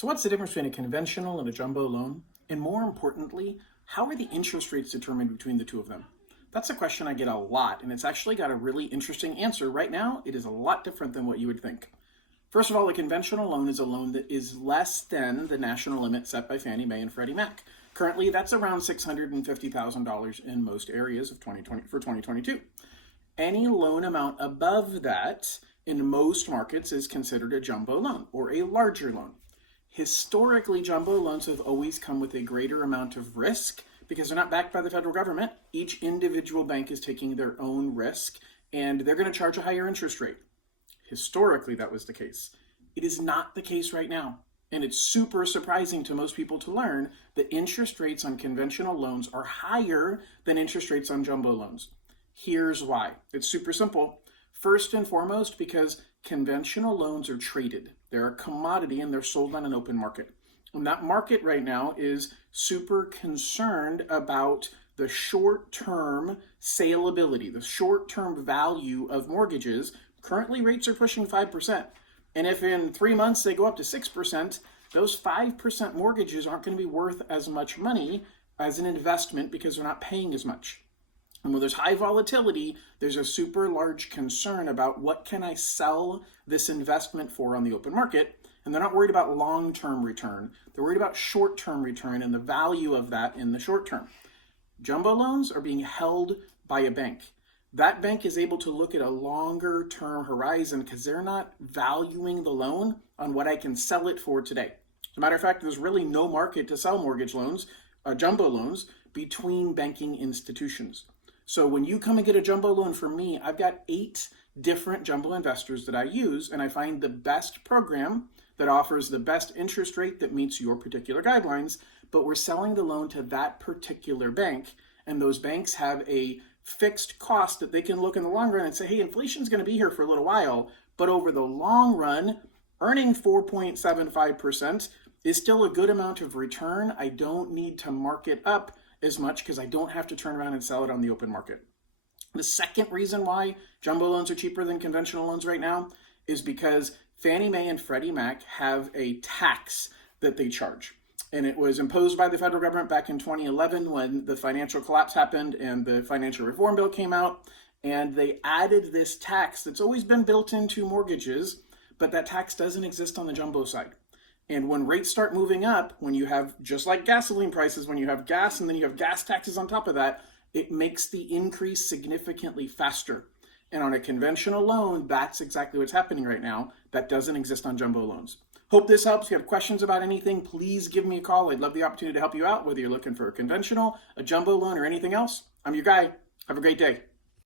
So what's the difference between a conventional and a jumbo loan? And more importantly, how are the interest rates determined between the two of them? That's a question I get a lot, and it's actually got a really interesting answer. Right now, it is a lot different than what you would think. First of all, a conventional loan is a loan that is less than the national limit set by Fannie Mae and Freddie Mac. Currently, that's around $650,000 in most areas of 2022. Any loan amount above that in most markets is considered a jumbo loan or a larger loan. Historically, jumbo loans have always come with a greater amount of risk because they're not backed by the federal government. Each individual bank is taking their own risk and they're going to charge a higher interest rate. Historically, that was the case. It is not the case right now. And it's super surprising to most people to learn that interest rates on conventional loans are higher than interest rates on jumbo loans. Here's why. It's super simple. First and foremost, because conventional loans are traded. They're a commodity and they're sold on an open market. And that market right now is super concerned about the short-term saleability, the short-term value of mortgages. Currently, rates are pushing 5%. And if in 3 months they go up to 6%, those 5% mortgages aren't going to be worth as much money as an investment because they're not paying as much. And when there's high volatility, there's a super large concern about what can I sell this investment for on the open market. And they're not worried about long-term return. They're worried about short-term return and the value of that in the short term. Jumbo loans are being held by a bank. That bank is able to look at a longer term horizon because they're not valuing the loan on what I can sell it for today. As a matter of fact, there's really no market to sell mortgage loans, jumbo loans, between banking institutions. So when you come and get a jumbo loan from me, I've got 8 different jumbo investors that I use, and I find the best program that offers the best interest rate that meets your particular guidelines, but we're selling the loan to that particular bank, and those banks have a fixed cost that they can look in the long run and say, hey, inflation's going to be here for a little while, but over the long run, earning 4.75% is still a good amount of return. I don't need to mark it up as much because I don't have to turn around and sell it on the open market. The second reason why jumbo loans are cheaper than conventional loans right now is because Fannie Mae and Freddie Mac have a tax that they charge. And it was imposed by the federal government back in 2011 when the financial collapse happened and the financial reform bill came out. And they added this tax that's always been built into mortgages, but that tax doesn't exist on the jumbo side. And when rates start moving up, when you have, just like gasoline prices, when you have gas and then you have gas taxes on top of that, it makes the increase significantly faster. And on a conventional loan, that's exactly what's happening right now. That doesn't exist on jumbo loans. Hope this helps. If you have questions about anything, please give me a call. I'd love the opportunity to help you out, whether you're looking for a conventional, a jumbo loan, or anything else. I'm your guy. Have a great day.